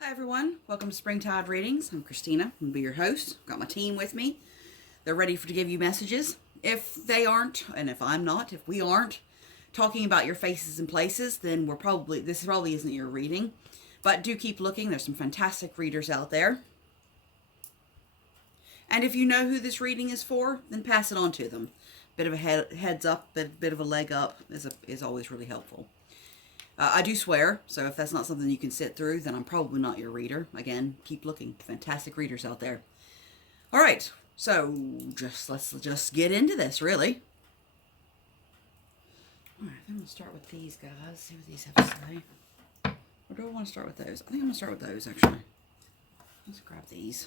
Hi everyone, welcome to Springtide Readings. I'm Christina, I'm going to be your host. I've got my team with me. They're ready to give you messages. If they aren't, and if I'm not, if we aren't talking about your faces and places, then this probably isn't your reading. But do keep looking, there's some fantastic readers out there. And if you know who this reading is for, then pass it on to them. Bit of a heads up, bit of a leg up is always really helpful. I do swear, so if that's not something you can sit through, then I'm probably not your reader. Again, keep looking. Fantastic readers out there. All right, so let's just get into this, really. All right, I'm going to start with these guys, see what these have to say. Or do I want to start with those? I think I'm going to start with those, actually. Let's grab these.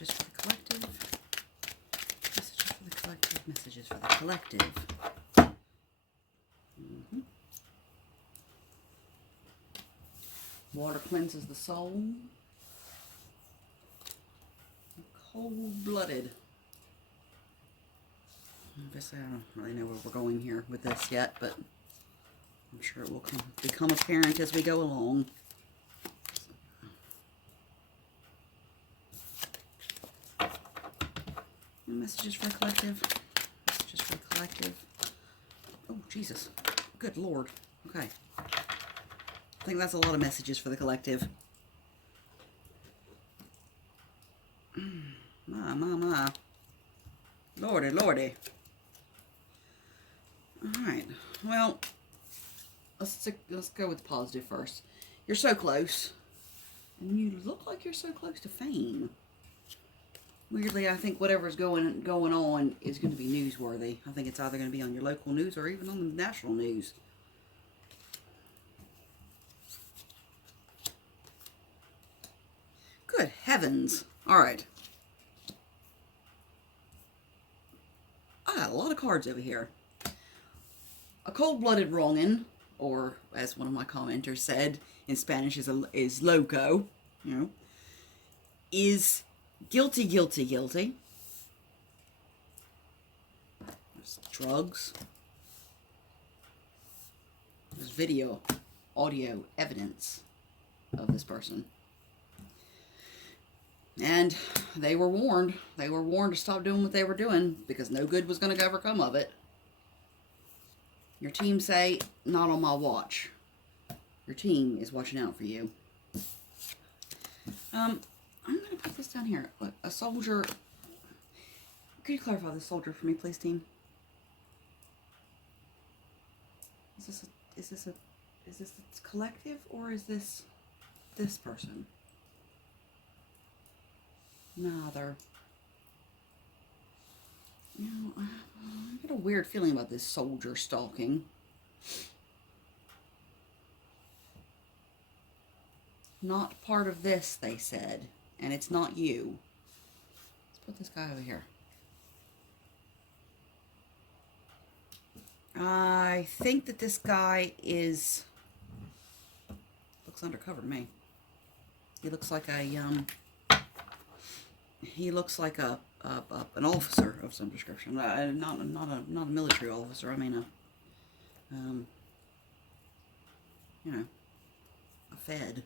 Messages for the collective. Messages for the collective. Messages for the collective. Water cleanses the soul. Cold-blooded. Obviously, I don't really know where we're going here with this yet, but I'm sure it will become apparent as we go along. Messages for the collective. Messages for the collective. Oh, Jesus. Good Lord. Okay. I think that's a lot of messages for the collective. My. Lordy, lordy. Alright. Well, let's go with the positive first. You're so close. And you look like you're so close to fame. Weirdly, I think whatever's going on is going to be newsworthy. I think it's either going to be on your local news or even on the national news. Good heavens. All right. I got a lot of cards over here. A cold-blooded wrongin', or as one of my commenters said in Spanish, is loco, you know, is guilty, guilty, guilty. There's drugs. There's video, audio evidence of this person. And they were warned. They were warned to stop doing what they were doing because no good was going to ever come of it. Your team say, not on my watch. Your team is watching out for you. I'm going to put this down here. A soldier. Could you clarify the soldier for me, please, team? Is this a collective or is this person? Neither. You know, I get a weird feeling about this soldier stalking. Not part of this, they said. And it's not you. Let's put this guy over here. I think that this guy looks undercover to me. He looks like an officer of some description. Not a military officer. I mean you know, a Fed.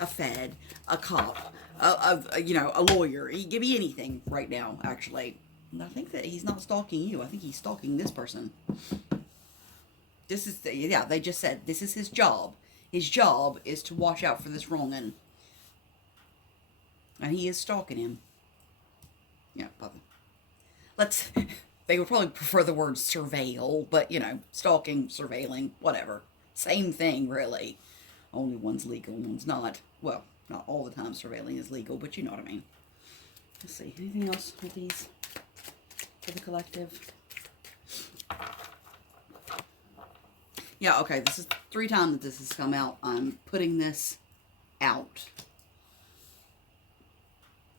A Fed, a cop, a lawyer. He give me anything right now, actually. And I think that he's not stalking you. I think he's stalking this person. They just said this is his job. His job is to watch out for this wrong'un. And he is stalking him. Yeah, probably. They would probably prefer the word surveil, but, stalking, surveilling, whatever. Same thing, really. Only one's legal, one's not. Well, not all the time surveilling is legal, but you know what I mean. Let's see, anything else with these for the collective? Yeah, okay, this is 3 times that this has come out. I'm putting this out.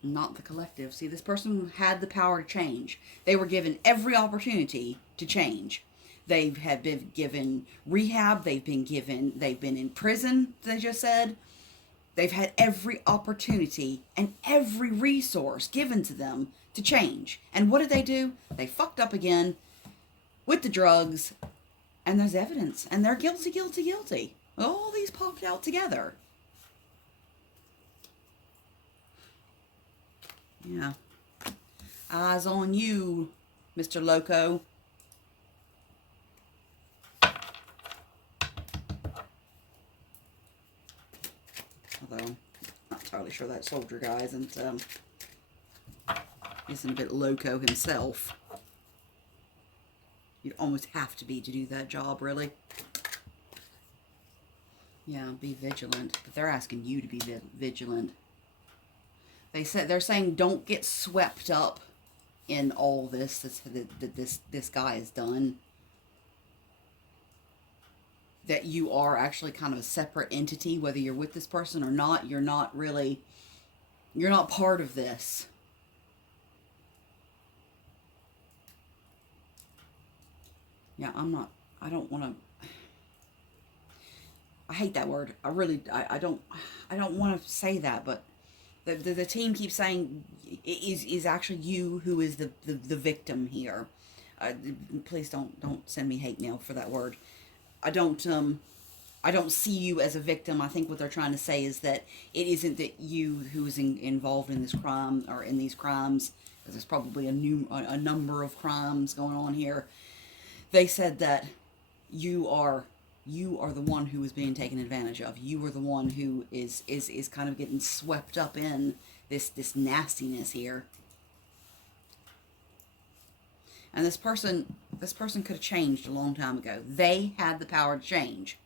Not the collective. See, this person had the power to change. They were given every opportunity to change. They have been given rehab. They've been in prison, they just said. They've had every opportunity and every resource given to them to change. And what did they do? They fucked up again with the drugs, and there's evidence. And they're guilty, guilty, guilty. All these popped out together. Yeah. Eyes on you, Mr. Loco. Although, I'm not entirely sure that soldier guy isn't a bit loco himself. You'd almost have to be to do that job, really. Yeah, be vigilant. But they're asking you to be vigilant. They're saying don't get swept up in all this that this guy has done. That you are actually kind of a separate entity, whether you're with this person or not. You're not part of this. Yeah, I don't want to, I hate that word. I don't want to say that, but the team keeps saying it is actually you who is the victim here. Please don't send me hate mail for that word. I don't see you as a victim. I think what they're trying to say is that it isn't that you who is involved in this crime or in these crimes, because there's probably a number of crimes going on here. They said that you are the one who is being taken advantage of. You are the one who is kind of getting swept up in this nastiness here. And this person could have changed a long time ago. They had the power to change.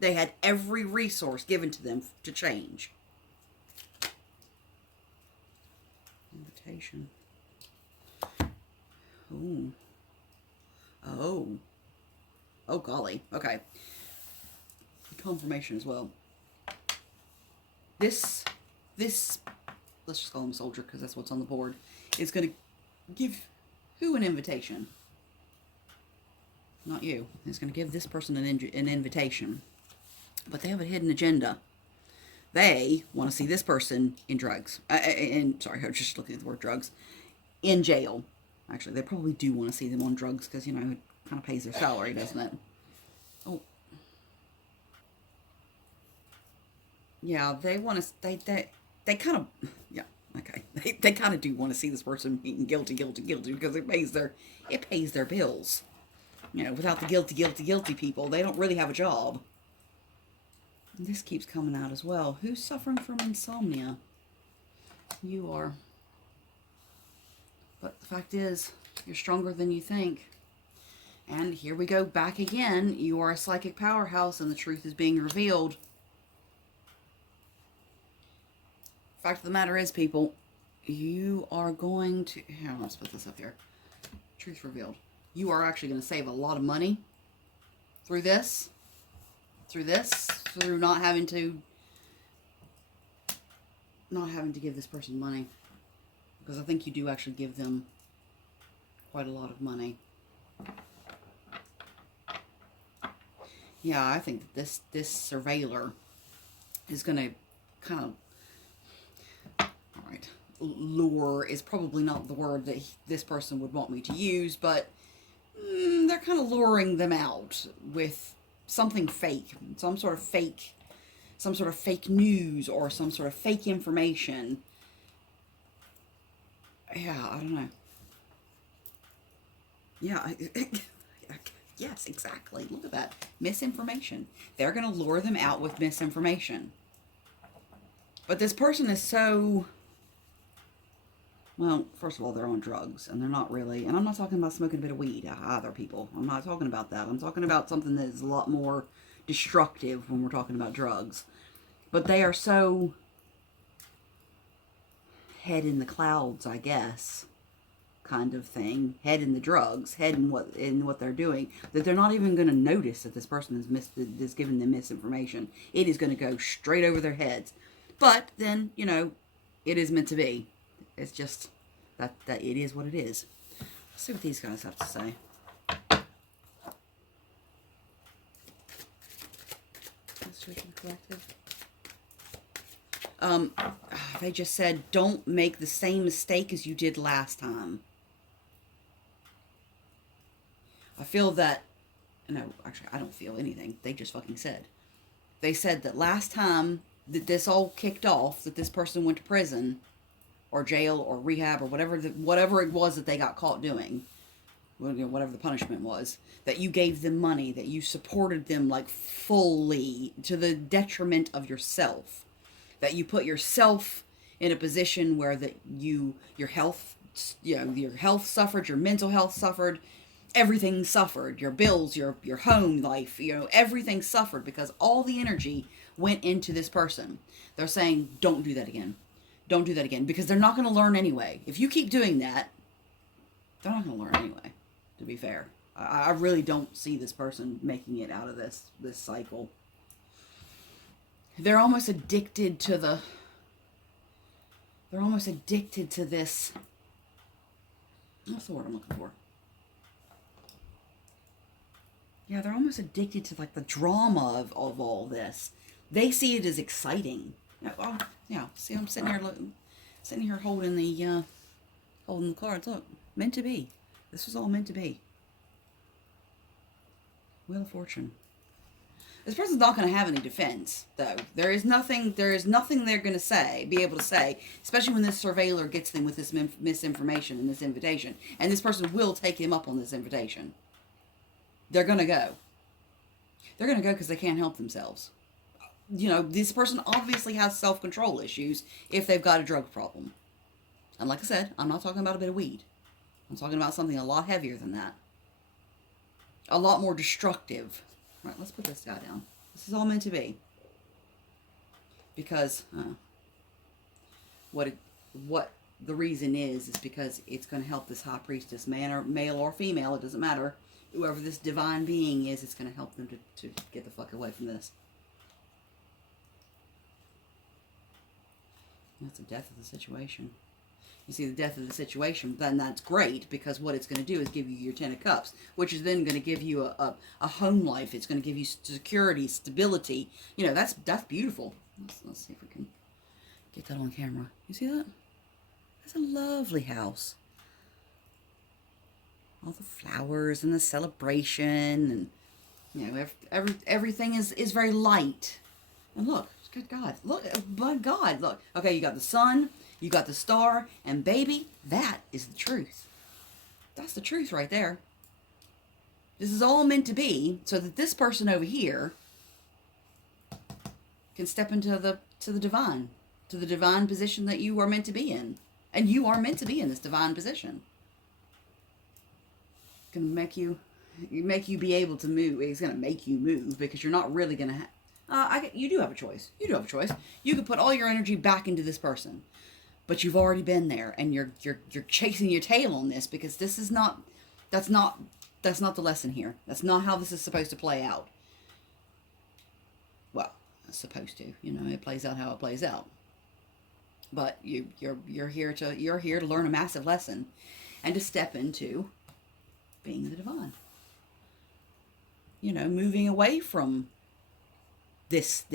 They had every resource given to them to change. Invitation. Ooh. Oh golly. Okay. Confirmation as well. This let's just call him soldier because that's what's on the board, is going to give who an invitation? Not you. It's going to give this person an invitation. But they have a hidden agenda. They want to see this person in drugs. Sorry, I was just looking at the word drugs. In jail. Actually, they probably do want to see them on drugs because, it kind of pays their salary, doesn't it? Oh. Yeah, they want to, they kind of, yeah, okay. They kind of do want to see this person being guilty because it pays their bills. Without the guilty people, they don't really have a job. And this keeps coming out as well. Who's suffering from insomnia? You are. But the fact is, you're stronger than you think. And here we go back again. You are a psychic powerhouse and the truth is being revealed. Fact of the matter is, people, you are going to... Here, let's put this up here. Truth revealed. You are actually going to save a lot of money through this. Through not having to give this person money. Because I think you do actually give them quite a lot of money. Yeah, I think that this surveiller is going to kind of, alright, lure is probably not the word that this person would want me to use, but they're kind of luring them out with something fake, some sort of fake news or some sort of fake information. Yeah, I don't know. Yeah, yes, exactly. Look at that. Misinformation. They're going to lure them out with misinformation. But this person is so... Well, first of all, they're on drugs, and they're not really... And I'm not talking about smoking a bit of weed either, people. I'm not talking about that. I'm talking about something that is a lot more destructive when we're talking about drugs. But they are so... head in the clouds, I guess, kind of thing. Head in the drugs, head in what they're doing, that they're not even going to notice that this person is giving them misinformation. It is going to go straight over their heads. But then, it is meant to be. It's just that it is what it is. Let's see what these guys have to say. Frustration collective. Um, they just said, don't make the same mistake as you did last time. I feel that, no, actually, I don't feel anything. They just fucking said. They said that last time that this all kicked off, that this person went to prison or jail or rehab or whatever it was that they got caught doing, whatever the punishment was, that you gave them money, that you supported them like fully to the detriment of yourself, that you put yourself in a position where your health, your health suffered, your mental health suffered, everything suffered, your bills, your home life, everything suffered because all the energy went into this person. They're saying, don't do that again. Don't do that again, because they're not going to learn anyway. If you keep doing that, they're not going to learn anyway, to be fair. I really don't see this person making it out of this cycle. They're almost addicted to this. What's the word I'm looking for? Yeah, they're almost addicted to like the drama of all this. They see it as exciting. See, I'm sitting here holding the cards. Look, meant to be. This was all meant to be. Wheel of Fortune. This person's not going to have any defense, though. There is nothing they're going to be able to say, especially when this surveiller gets them with this misinformation and this invitation. And this person will take him up on this invitation. They're going to go. They're going to go because they can't help themselves. This person obviously has self-control issues if they've got a drug problem. And like I said, I'm not talking about a bit of weed. I'm talking about something a lot heavier than that. A lot more destructive. All right, let's put this guy down. This is all meant to be. Because what the reason is because it's going to help this high priestess, male or female, it doesn't matter. Whoever this divine being is, it's going to help them to get the fuck away from this. That's the death of the situation. You see the death of the situation, then that's great, because what it's going to do is give you your 10 of cups, which is then going to give you a home life. It's going to give you security, stability. That's beautiful. Let's see if we can get that on camera. You see that? That's a lovely house. All the flowers and the celebration, and everything is very light. And look, good God, look, by God, look. Okay, you got the sun, you got the star, and baby, that is the truth. That's the truth right there. This is all meant to be so that this person over here can step into the divine position that you are meant to be in, and you are meant to be in this divine position. Can make you be able to move. It's going to make you move because you're not really going to you do have a choice. You could put all your energy back into this person, but you've already been there, and you're chasing your tail on this because that's not the lesson here. That's not how this is supposed to play out. Well, it's supposed to. It plays out how it plays out. But you're here to learn a massive lesson, and to step into being the divine. Moving away from this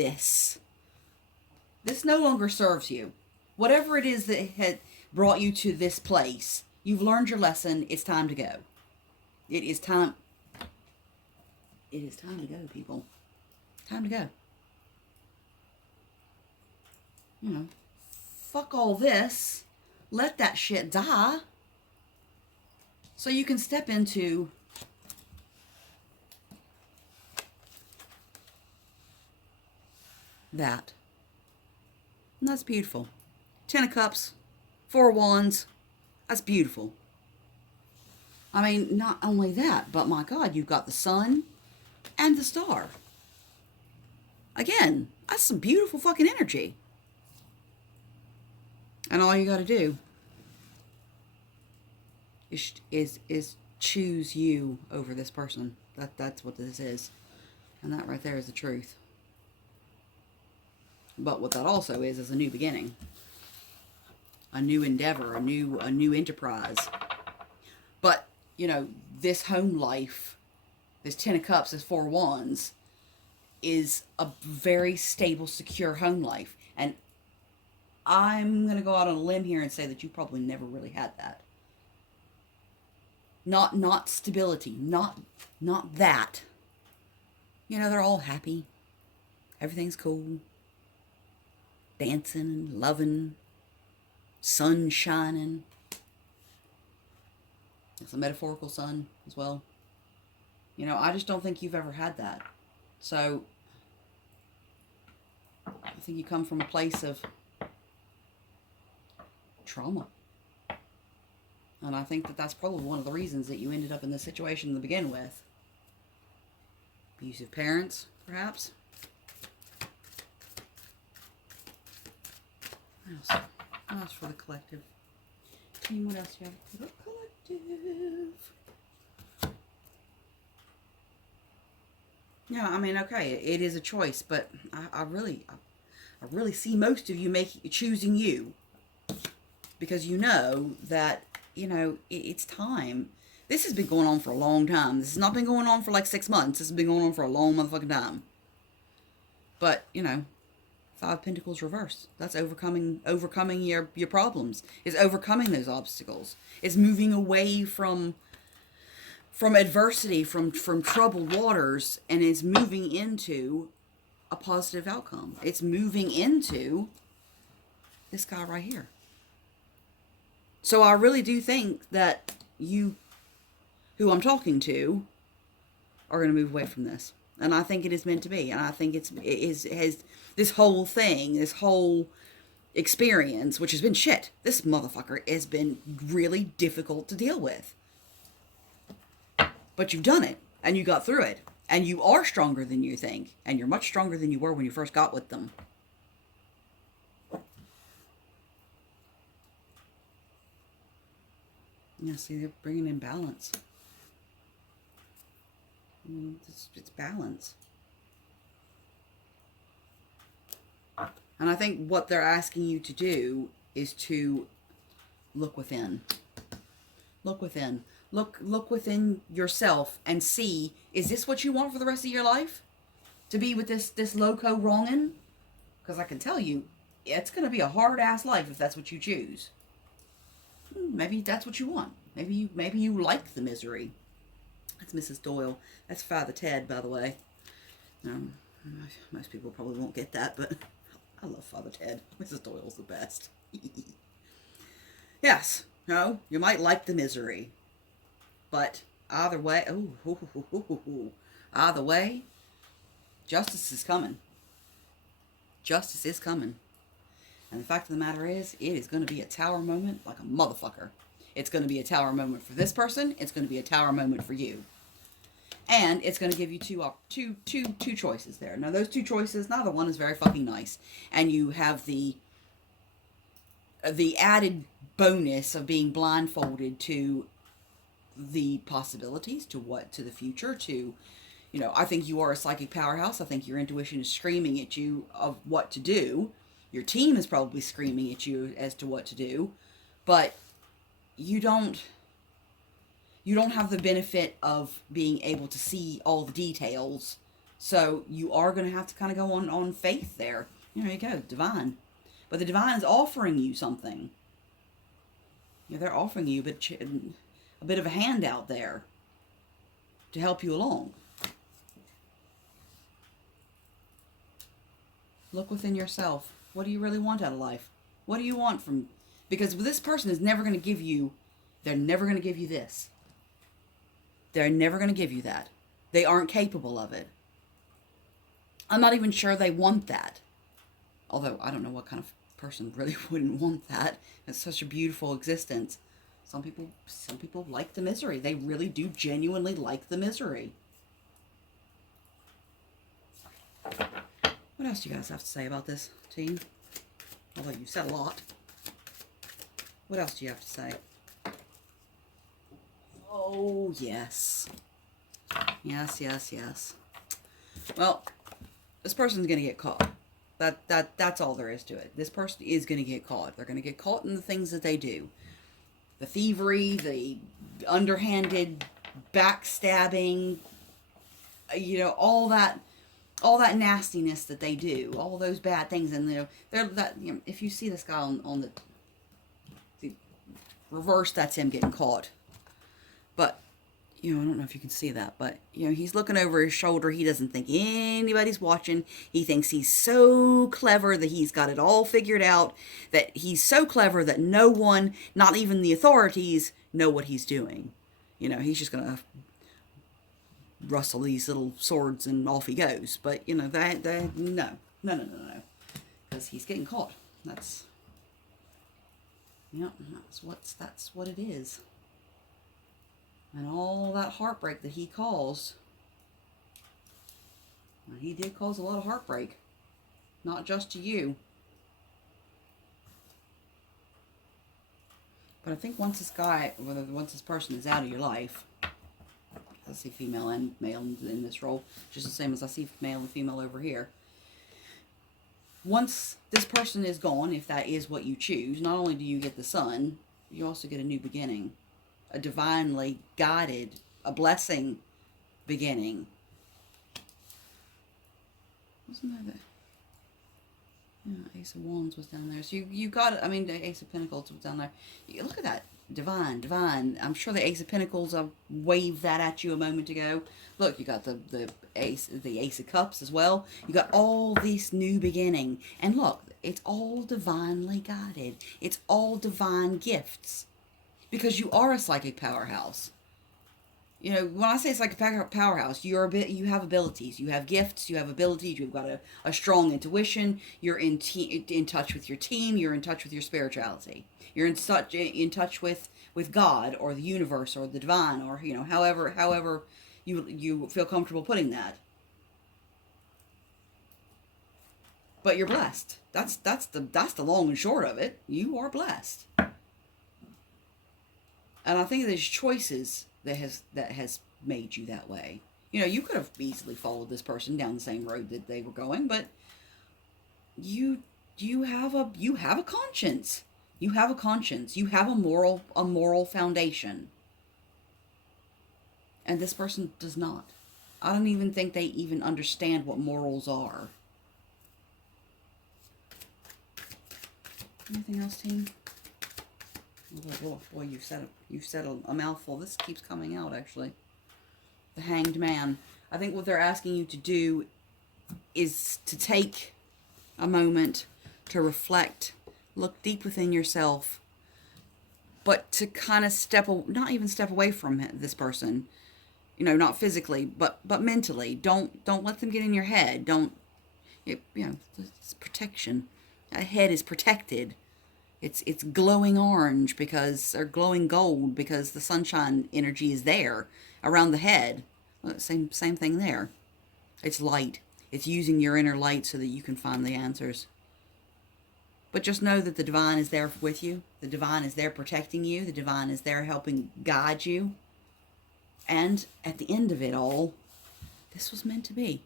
no longer serves you. Whatever it is that had brought you to this place, you've learned your lesson. It's time to go. It is time to go, people. Time to go. Fuck all this. Let that shit die. So you can step into that. And that's beautiful. 10 of Cups, 4 of Wands. That's beautiful. I mean, not only that, but my God, you've got the sun and the star. Again, that's some beautiful fucking energy. And all you got to do is choose you over this person. That's what this is. And that right there is the truth. But what that also is a new beginning. A new endeavor, a new enterprise. But, this home life, this 10 of Cups, this 4 of Wands, is a very stable, secure home life. And I'm going to go out on a limb here and say that you probably never really had that. Not stability, not that. You know, they're all happy. Everything's cool. Dancing, loving, sun shining. It's a metaphorical sun as well. You know, I just don't think you've ever had that. So, I think you come from a place of trauma. And I think that that's probably one of the reasons that you ended up in this situation to begin with. Abusive parents, perhaps. What else for the collective? Team, what else do you have for the collective? Yeah, I mean, okay, it is a choice, but I really see most of you choosing you. Because you know that, you know, it's time. This has been going on for a long time. This has not been going on for like 6 months. This has been going on for a long motherfucking time. But, you know, 5 Pentacles reversed. That's overcoming your problems. It's overcoming those obstacles. It's moving away from adversity, from troubled waters, and it's moving into a positive outcome. It's moving into this guy right here. So I really do think that you, who I'm talking to, are going to move away from this. And I think it is meant to be. And I think it has this whole thing, this whole experience, which has been shit. This motherfucker has been really difficult to deal with. But you've done it, and you got through it. And you are stronger than you think. And you're much stronger than you were when you first got with them. Yeah, see, they're bringing in balance. It's balance. And I think what they're asking you to do is to look within. Look within. Look within yourself and see, is this what you want for the rest of your life? To be with this loco wrongin'? Because I can tell you, it's going to be a hard-ass life if that's what you choose. Maybe that's what you want. Maybe you like the misery. That's Mrs. Doyle. That's Father Ted, by the way. Most people probably won't get that, but I love Father Ted. Mrs. Doyle's the best. Yes. No, you might like the misery. But either way, either way, justice is coming. Justice is coming. And the fact of the matter is, it is going to be a tower moment like a motherfucker. It's going to be a tower moment for this person. It's going to be a tower moment for you. And it's going to give you two choices there. Now, those 2 choices, neither one is very fucking nice. And you have the added bonus of being blindfolded to the possibilities, to the future, to, you know, I think you are a psychic powerhouse. I think your intuition is screaming at you of what to do. Your team is probably screaming at you as to what to do, but you don't have the benefit of being able to see all the details. So you are going to have to kind of go on faith there. There you go, divine. But the divine is offering you something. Yeah, they're offering you a bit of a handout there to help you along. Look within yourself. What do you really want out of life? What do you want from... Because this person is never going to give you... They're never going to give you this. They're never going to give you that. They aren't capable of it. I'm not even sure they want that. Although, I don't know what kind of person really wouldn't want that. It's such a beautiful existence. Some people like the misery. They really do genuinely like the misery. What else do you guys have to say about this, team? Although you've said a lot. What else do you have to say? Oh, yes. Yes. Well, this person's going to get caught. That's all there is to it. This person is going to get caught. They're going to get caught in the things that they do. The thievery, the underhanded backstabbing, you know, all all that nastiness that they do, all those bad things, and they're that. If you see this guy on the reverse, that's him getting caught. But I don't know if you can see that, but he's looking over his shoulder. He doesn't think anybody's watching. He thinks he's so clever that he's got it all figured out. That he's so clever that no one, not even the authorities, know what he's doing. He's just gonna rustle these little swords and off he goes. But that no, because he's getting caught. That's that's what it is. And all that heartbreak that he caused, he did cause a lot of heartbreak, not just to you. But I think once this person is out of your life, I see female and male in this role, just the same as I see male and female over here. Once this person is gone, if that is what you choose, not only do you get the sun, you also get a new beginning. A divinely guided, a blessing beginning. Wasn't there Ace of Wands was down there. So you got it. I mean, the Ace of Pentacles was down there. Look at that. Divine. I'm sure the Ace of Pentacles, I waved that at you a moment ago. Look, you got the Ace of Cups as well. You got all this new beginning. And look, it's all divinely guided. It's all divine gifts. Because you are a psychic powerhouse. When I say psychic powerhouse, you have abilities, you have gifts, you have abilities, you've got a strong intuition, you're in touch with your team, you're in touch with your spirituality. You're in touch with God or the universe or the divine or, however you feel comfortable putting that. But you're blessed. That's the long and short of it. You are blessed. And I think there's choices that has made you that way. You could have easily followed this person down the same road that they were going, but you have a conscience. You have a conscience. You have a moral foundation. And this person does not. I don't even think they even understand what morals are. Anything else, team? Oh boy, you've said a mouthful. This keeps coming out, actually. The Hanged Man. I think what they're asking you to do is to take a moment to reflect, look deep within yourself, but to kind of not even step away from this person, not physically, but mentally. Don't let them get in your head. It's protection. That head is protected. It's glowing orange or glowing gold because the sunshine energy is there around the head. Same thing there. It's light. It's using your inner light so that you can find the answers. But just know that the divine is there with you. The divine is there protecting you. The divine is there helping guide you. And at the end of it all, this was meant to be.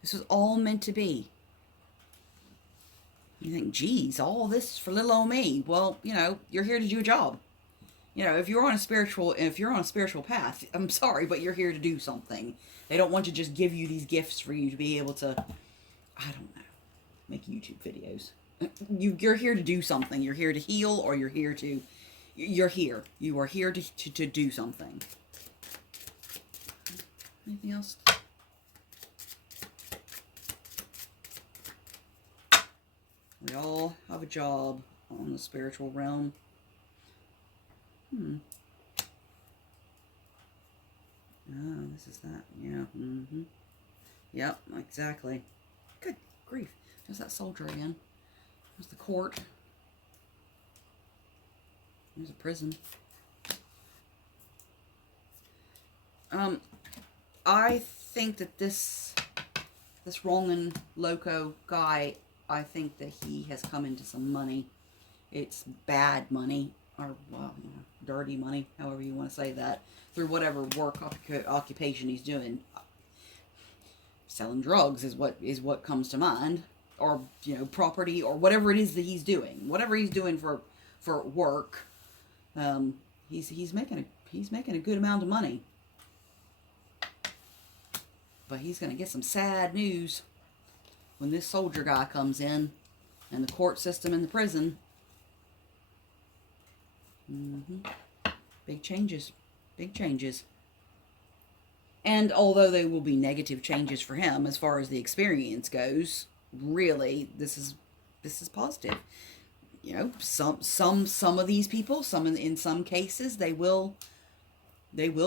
This was all meant to be. You think, geez, all this for little old me. Well, you're here to do a job. If you're on a spiritual path, I'm sorry, but you're here to do something. They don't want to just give you these gifts for you to be able to, I don't know, make YouTube videos. You're here to do something. You're here to heal, or you're here. You are here to do something. Anything else? We all have a job on the spiritual realm. Oh, this is that. Yeah. Yep, exactly. Good grief. There's that soldier again. There's the court. There's a prison. I think that this wrongin' loco guy, I think that he has come into some money. It's bad money, or dirty money, however you want to say that, through whatever work occupation he's doing. Selling drugs is what comes to mind, or property, or whatever it is that he's doing. Whatever he's doing for work, he's making a good amount of money. But he's going to get some sad news when this soldier guy comes in and the court system and the prison. Big changes. Big changes. And although they will be negative changes for him as far as the experience goes, really, this is positive. You know, some of these people, in some cases, they will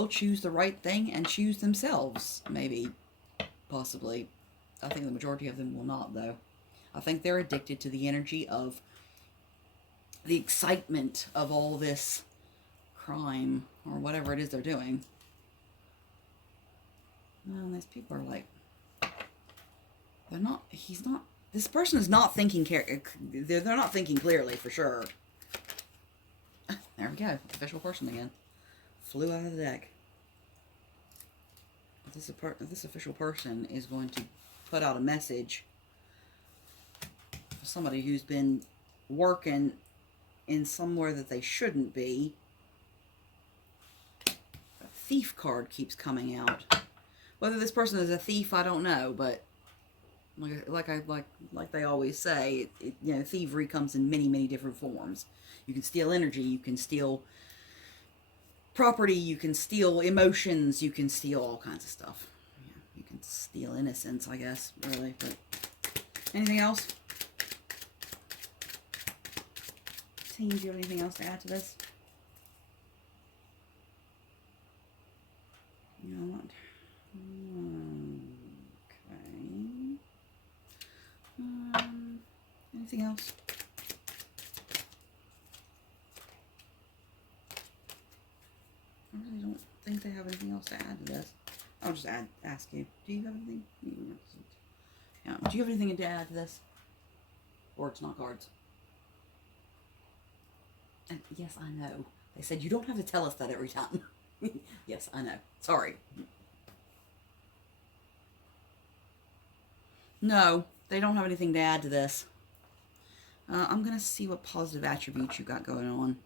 choose the right thing and choose themselves. Maybe, possibly. I think the majority of them will not, though. I think they're addicted to the energy of the excitement of all this crime or whatever it is they're doing. Well, these people are like, this person is not thinking, they're not thinking clearly, for sure. There we go, official person again. Flew out of the deck. This official person is going to put out a message for somebody who's been working in somewhere that they shouldn't be. A thief card keeps coming out. Whether this person is a thief, I don't know, but like they always say, you know, thievery comes in many, many different forms. You can steal energy, you can steal property, you can steal emotions, you can steal all kinds of stuff. Yeah, you can steal innocence, I guess, really. But anything else? Team, do you have anything else to add to this? You know what? Okay. Anything else? I really don't think they have anything else to add to this. I'll just ask you. Do you have anything? Yeah. Do you have anything to add to this? Or it's not cards? And yes, I know. They said you don't have to tell us that every time. Yes, I know. Sorry. No, they don't have anything to add to this. I'm going to see what positive attributes you got going on.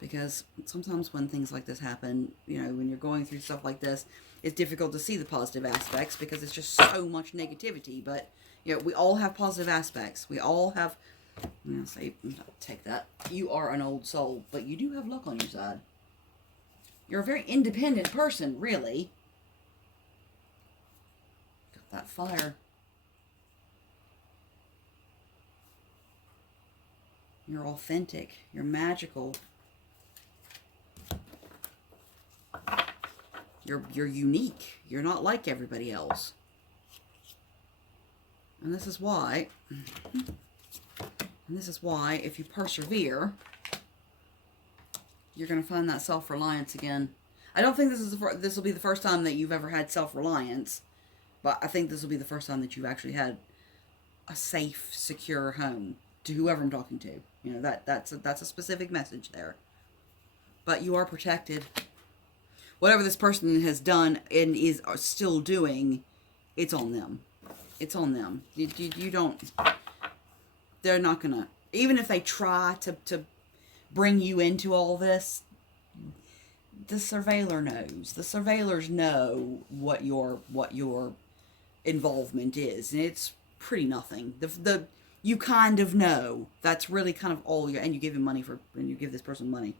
Because sometimes when things like this happen, you know, when you're going through stuff like this, it's difficult to see the positive aspects because it's just so much negativity. But, you know, we all have positive aspects. We all have, I'm going to say, take that. You are an old soul, but you do have luck on your side. You're a very independent person, really. Got that fire. You're authentic. You're magical. You're unique. You're not like everybody else. And this is why, if you persevere, you're going to find that self-reliance again. I don't think this will be the first time that you've ever had self-reliance, but I think this will be the first time that you've actually had a safe, secure home to whoever I'm talking to. You know, that's a specific message there. But you are protected. Whatever this person has done and is still doing, it's on them. It's on them. You don't... They're not going to... Even if they try to bring you into all this, the surveillor knows. The surveillors know what your involvement is. And it's pretty nothing. You kind of know. That's really kind of all and you give him money and you give this person money.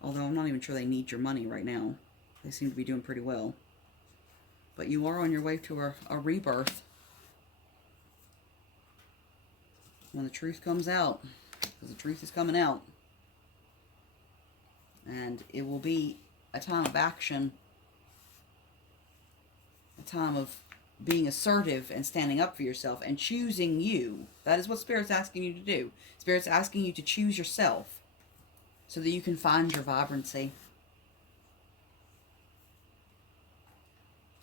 Although I'm not even sure they need your money right now. They seem to be doing pretty well. But you are on your way to a rebirth. When the truth comes out. Because the truth is coming out. And it will be a time of action. A time of being assertive and standing up for yourself and choosing you. That is what Spirit's asking you to do. Spirit's asking you to choose yourself. So that you can find your vibrancy.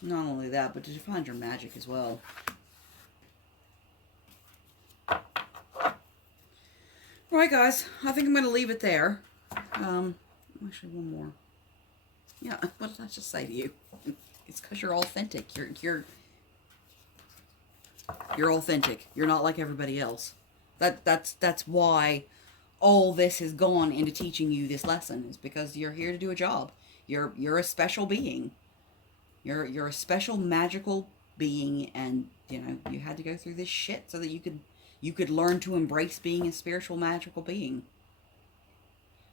Not only that, but to find your magic as well. Alright guys, I think I'm going to leave it there. Actually one more. Yeah, what did I just say to you? It's because you're authentic. You're authentic. You're not like everybody else. That's why all this has gone into teaching you this lesson, is because you're here to do a job. You're a special being. You're a special magical being, and you know, you had to go through this shit so that you could learn to embrace being a spiritual magical being.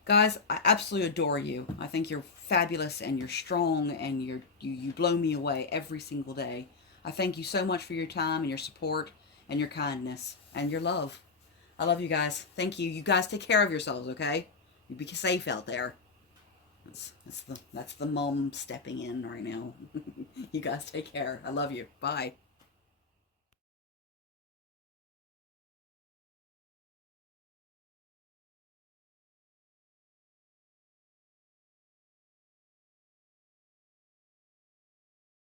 Guys, I absolutely adore you. I think you're fabulous and you're strong and you blow me away every single day. I thank you so much for your time and your support and your kindness and your love. I love you guys. Thank you. You guys take care of yourselves, okay? You be safe out there. That's the mom stepping in right now. You guys take care. I love you. Bye.